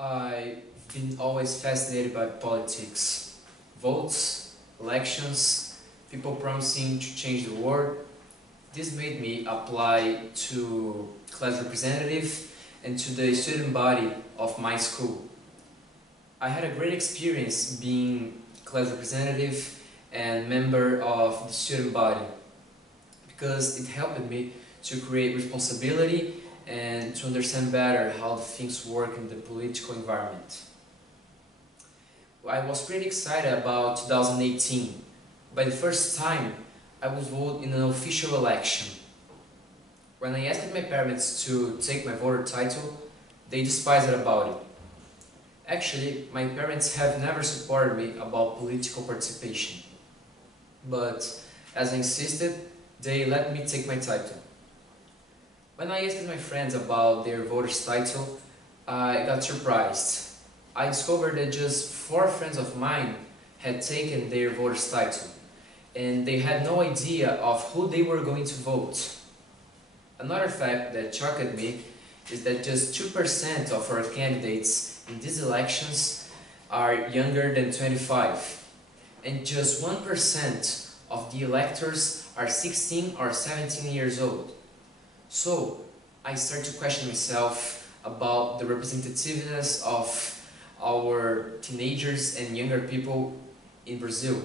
I've been always fascinated by politics. Votes, elections, people promising to change the world. This made me apply to class representative and to the student body of my school. I had a great experience being class representative and member of the student body because it helped me to create responsibility and to understand better how things work in the political environment. I was pretty excited about 2018. By the first time, I would vote in an official election. When I asked my parents to take my voter title, they despised it about it. Actually, my parents have never supported me about political participation. But as I insisted, they let me take my title. When I asked my friends about their voter's title, I got surprised. I discovered that just 4 friends of mine had taken their voter's title, and they had no idea of who they were going to vote. Another fact that shocked me is that just 2% of our candidates in these elections are younger than 25, and just 1% of the electors are 16 or 17 years old. So, I started to question myself about the representativeness of our teenagers and younger people in Brazil.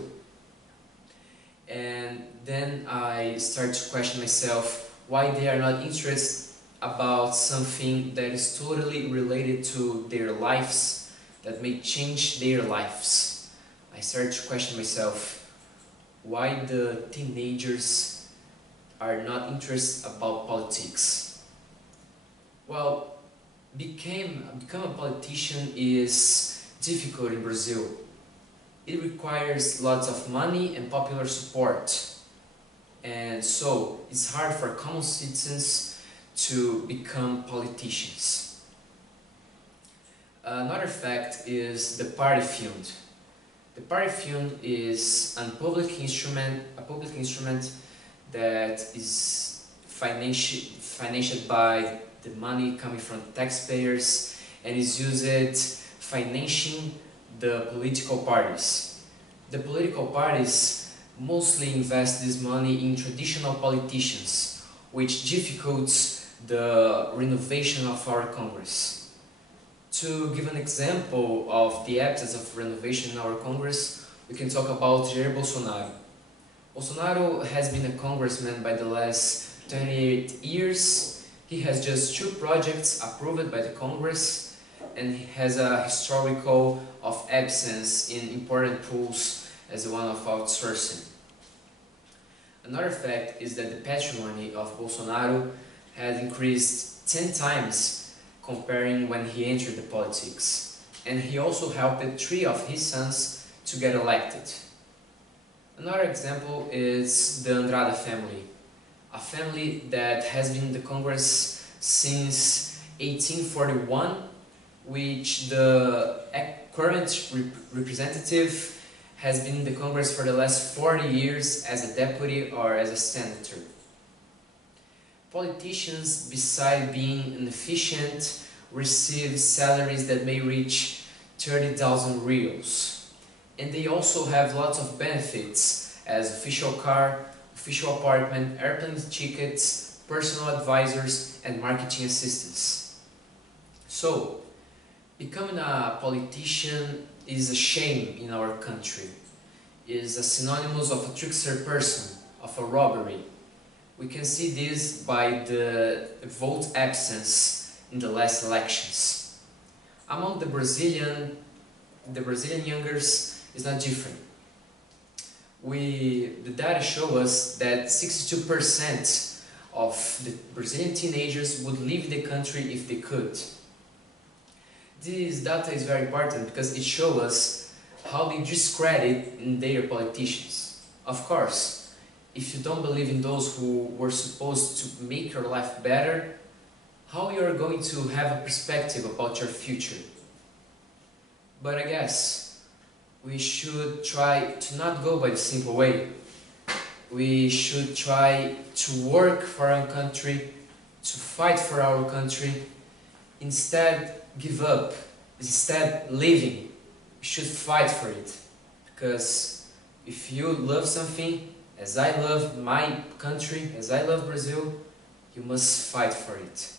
And then I started to question myself why they are not interested about something that is totally related to their lives, that may change their lives. I started to question myself why the teenagers are not interested about politics. Well, become a politician is difficult in Brazil. It requires lots of money and popular support, and so it's hard for common citizens to become politicians. Another fact is the party fund. The party fund is a public instrument that is financed by the money coming from taxpayers and is used financing the political parties. The political parties mostly invest this money in traditional politicians, which difficults the renovation of our Congress. To give an example of the absence of renovation in our Congress, we can talk about Jair Bolsonaro. Bolsonaro has been a congressman by the last 28 years. He has just 2 projects approved by the Congress, and he has a historical of absence in important pools as one of outsourcing. Another fact is that the patrimony of Bolsonaro has increased 10 times comparing when he entered the politics, and he also helped 3 of his sons to get elected. Another example is the Andrade family, a family that has been in the Congress since 1841, which the current representative has been in the Congress for the last 40 years as a deputy or as a senator. Politicians, besides being inefficient, receive salaries that may reach 30,000 reals. And they also have lots of benefits as official car, official apartment, airplane tickets, personal advisors, and marketing assistants. So, becoming a politician is a shame in our country. It is a synonymous of a trickster person, of a robbery. We can see this by the vote absence in the last elections. Among the Brazilian youngers is not different. The data show us that 62% of the Brazilian teenagers would leave the country if they could. This data is very important because it shows us how they discredit in their politicians. Of course, if you don't believe in those who were supposed to make your life better, how you are going to have a perspective about your future? But I guess we should try to not go by the simple way. We should try to work for our country, to fight for our country, instead give up instead living, you should fight for it. Because if you love something, as I love my country, as I love Brazil, you must fight for it.